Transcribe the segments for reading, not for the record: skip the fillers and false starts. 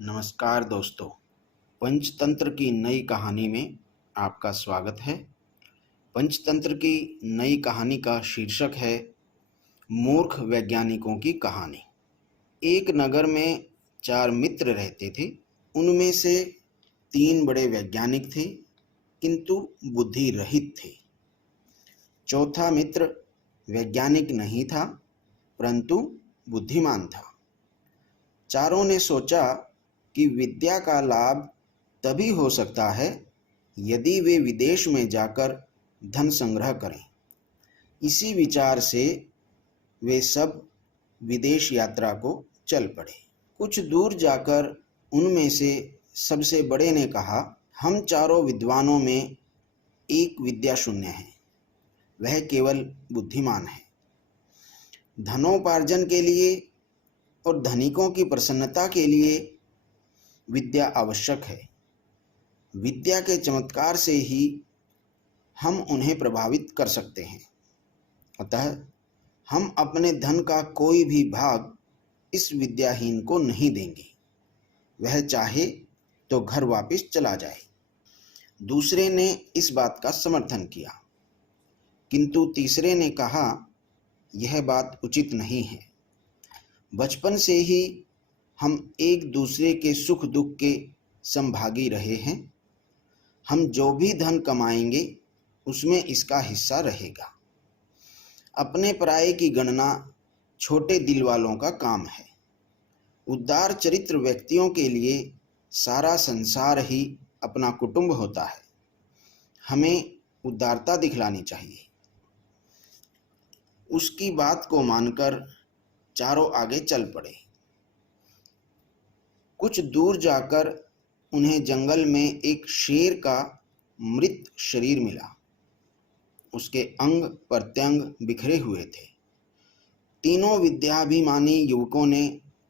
नमस्कार दोस्तों, पंचतंत्र की नई कहानी में आपका स्वागत है। पंचतंत्र की नई कहानी का शीर्षक है मूर्ख वैज्ञानिकों की कहानी। एक नगर में 4 मित्र रहते थे। उनमें से 3 बड़े वैज्ञानिक थे, किंतु बुद्धि रहित थे। चौथा मित्र वैज्ञानिक नहीं था, परंतु बुद्धिमान था। चारों ने सोचा कि विद्या का लाभ तभी हो सकता है यदि वे विदेश में जाकर धन संग्रह करें। इसी विचार से वे सब विदेश यात्रा को चल पड़े। कुछ दूर जाकर उनमें से सबसे बड़े ने कहा, हम चारों विद्वानों में एक विद्या शून्य है, वह केवल बुद्धिमान है। धनोपार्जन के लिए और धनिकों की प्रसन्नता के लिए विद्या आवश्यक है। विद्या के चमत्कार से ही हम उन्हें प्रभावित कर सकते हैं। अतः हम अपने धन का कोई भी भाग इस विद्याहीन को नहीं देंगे। वह चाहे तो घर वापस चला जाए। दूसरे ने इस बात का समर्थन किया, किंतु तीसरे ने कहा, यह बात उचित नहीं है। बचपन से ही हम एक दूसरे के सुख दुख के संभागी रहे हैं। हम जो भी धन कमाएंगे उसमें इसका हिस्सा रहेगा। अपने पराये की गणना छोटे दिल वालों का काम है। उदार चरित्र व्यक्तियों के लिए सारा संसार ही अपना कुटुंब होता है। हमें उदारता दिखलानी चाहिए। उसकी बात को मानकर चारों आगे चल पड़े। कुछ दूर जाकर उन्हें जंगल में एक शेर का मृत शरीर मिला। उसके अंग प्रत्यंग बिखरे हुए थे। तीनों विद्याभिमानी युवकों ने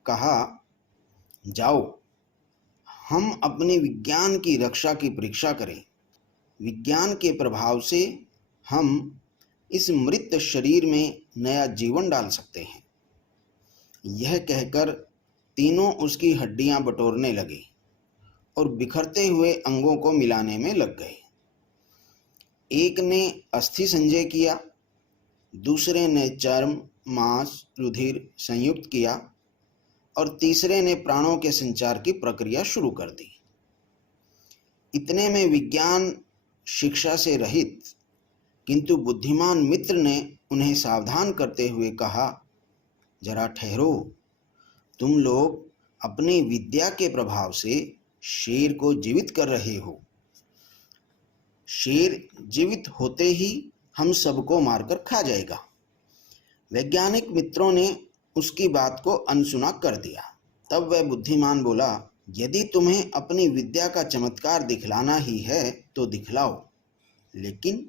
कहा, जाओ, हम अपने विज्ञान की रक्षा की परीक्षा करें। विज्ञान के प्रभाव से हम इस मृत शरीर में नया जीवन डाल सकते हैं। यह कहकर तीनों उसकी हड्डियां बटोरने लगे और बिखरते हुए अंगों को मिलाने में लग गए। एक ने अस्थि संजय किया, दूसरे ने चर्म, मांस, रुधिर संयुक्त किया और तीसरे ने प्राणों के संचार की प्रक्रिया शुरू कर दी। इतने में विज्ञान शिक्षा से रहित किंतु बुद्धिमान मित्र ने उन्हें सावधान करते हुए कहा, जरा ठहरो, तुम लोग अपनी विद्या के प्रभाव से शेर को जीवित कर रहे हो। शेर जीवित होते ही हम सबको मारकर खा जाएगा। वैज्ञानिक मित्रों ने उसकी बात को अनसुना कर दिया। तब वह बुद्धिमान बोला, यदि तुम्हें अपनी विद्या का चमत्कार दिखलाना ही है तो दिखलाओ, लेकिन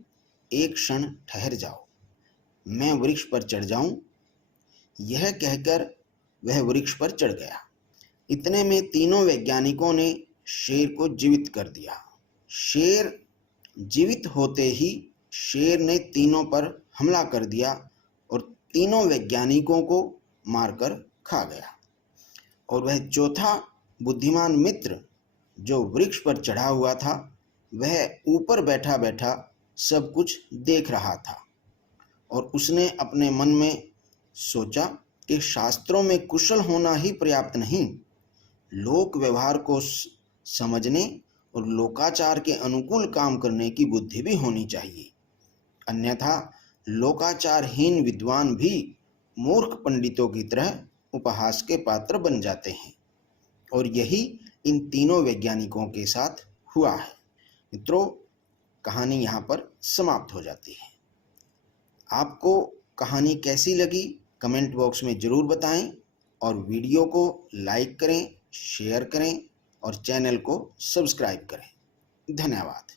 एक क्षण ठहर जाओ, मैं वृक्ष पर चढ़ जाऊं। यह कहकर वह वृक्ष पर चढ़ गया। इतने में तीनों वैज्ञानिकों ने शेर को जीवित कर दिया। शेर जीवित होते ही शेर ने तीनों पर हमला कर दिया और तीनों वैज्ञानिकों को मारकर खा गया। और वह चौथा बुद्धिमान मित्र जो वृक्ष पर चढ़ा हुआ था, वह ऊपर बैठा बैठा सब कुछ देख रहा था और उसने अपने मन में सोचा कि शास्त्रों में कुशल होना ही पर्याप्त नहीं, लोक व्यवहार को समझने और लोकाचार के अनुकूल काम करने की बुद्धि भी होनी चाहिए। अन्यथा लोकाचारहीन विद्वान भी मूर्ख पंडितों की तरह उपहास के पात्र बन जाते हैं। और यही इन तीनों वैज्ञानिकों के साथ हुआ है। मित्रों, कहानी यहाँ पर समाप्त हो जाती है। आपको कहानी कैसी लगी कमेंट बॉक्स में ज़रूर बताएं और वीडियो को लाइक करें, शेयर करें और चैनल को सब्सक्राइब करें। धन्यवाद।